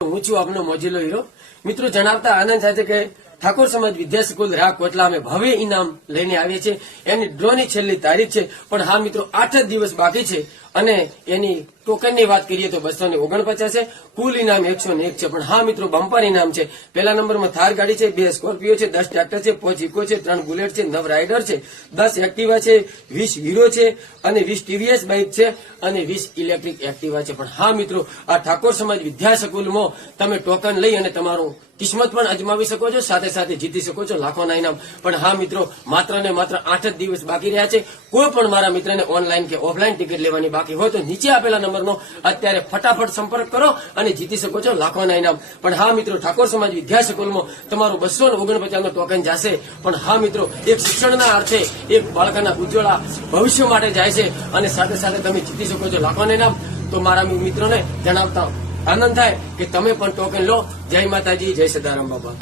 હું છું આપનો મોજીલો હીરો। મિત્રો જણાવતા આનંદ થાય છે કે ઠાકોર સમાજ વિદ્યા સ્કૂલ રા કોટલા અમે ભવ્ય ઇનામ લઈને આવીએ છીએ। એની ડ્રોની છેલ્લી તારીખ છે, પણ હા મિત્રો 8 જ દિવસ બાકી છે અને એની ટોકનની વાત કરીએ તો 249 છે। કુલ ઇનામ 101 છે, પણ હા મિત્રો બમ્પર ઇનામ છે। પહેલા નંબરમાં થાર ગાડી છે, 2 સ્કોર્પિયો છે, 10 ટ્રેક્ટર છે, 5 ઇકો છે, 3 બુલેટ છે, 9 રાઇડર છે, 10 એક્ટિવા છે, 20 હીરો છે અને 20 ટીવીએસ બાઇક છે અને 20 ઇલેક્ટ્રિક એક્ટિવા છે। પણ હા મિત્રો આ ઠાકોર સમાજ વિદ્યા સ્કૂલમાં તમે ટોકન લઈ અને તમારું કિસ્મત પણ અજમાવી શકો છો, સાથે સાથે જીતી શકો છો લાખોના ઇનામ। પણ હા મિત્રો માત્ર ને માત્ર 8 જ દિવસ બાકી રહ્યા છે। કોઈ પણ મારા મિત્રને ઓનલાઈન કે ઓફલાઈન ટિકિટ લેવાની બાકી હોય તો નીચે આપેલા નંબરનો અત્યારે ફટાફટ સંપર્ક કરો અને જીતી શકો છો લાખોના ઇનામ। પણ હા મિત્રો ઠાકોર સમાજ વિદ્યા સ્કૂલમાં તમારું 249 નો ટોકન જશે। પણ હા મિત્રો એક શિક્ષણના અર્થે એક બાળકના ઉજ્જવળ ભવિષ્ય માટે જાય છે અને સાથે સાથે તમે જીતી શકો છો લાખોના ઇનામ। તો મારા મિત્રોને જણાવતા આનંદ થાય કે તમે પણ ટોકન લો। જય માતાજી, જય સદારામ બાબા।